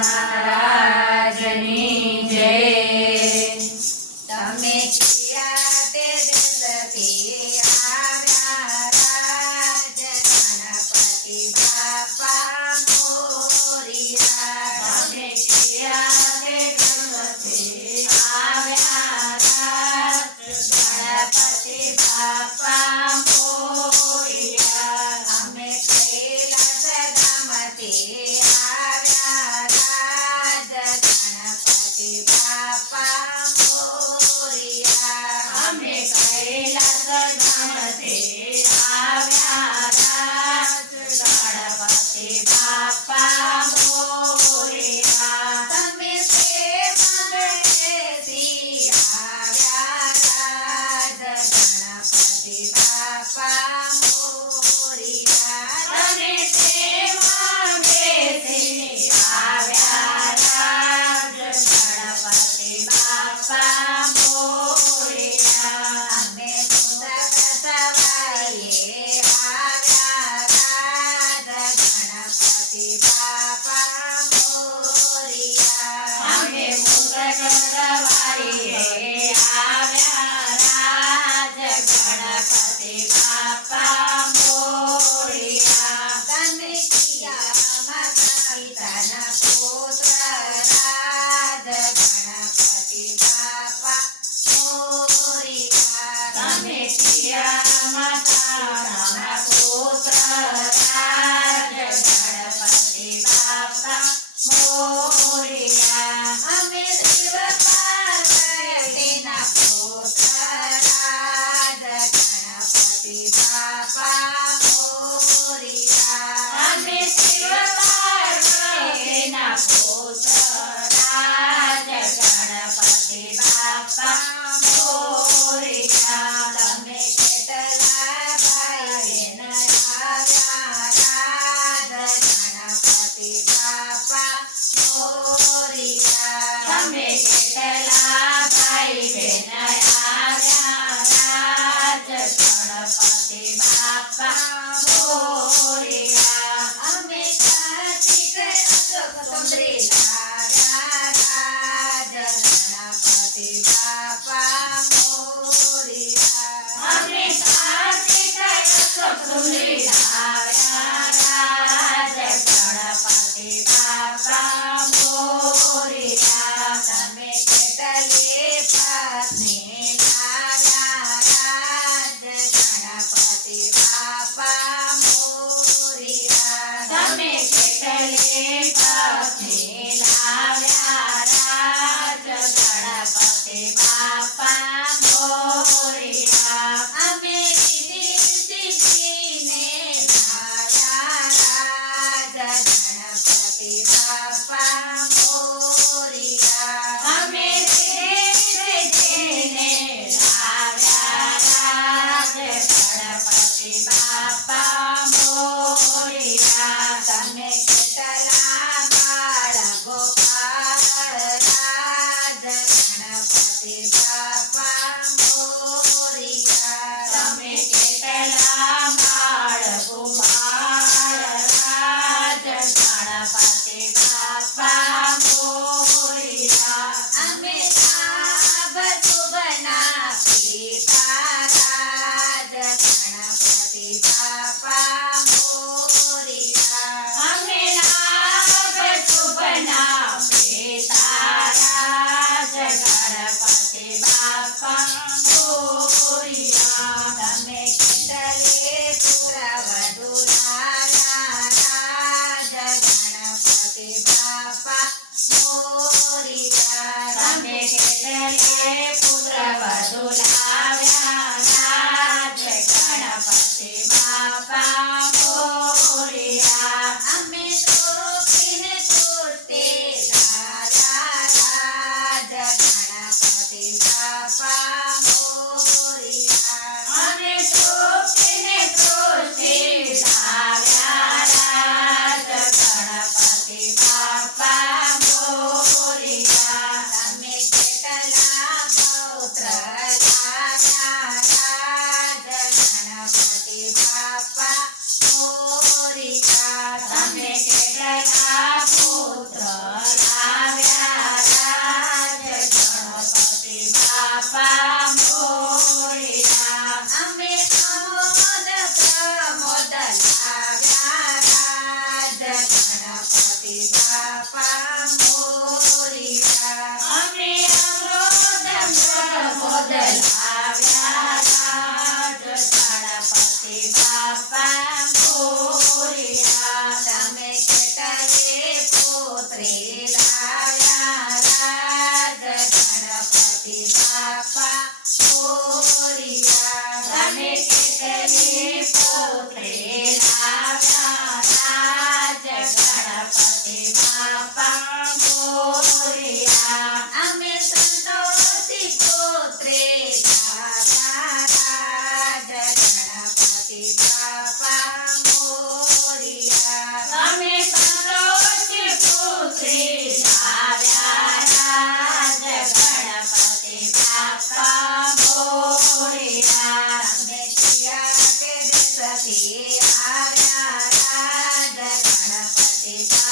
Thank you. you. Amen. Ganapati Agarada Ganapati Agarada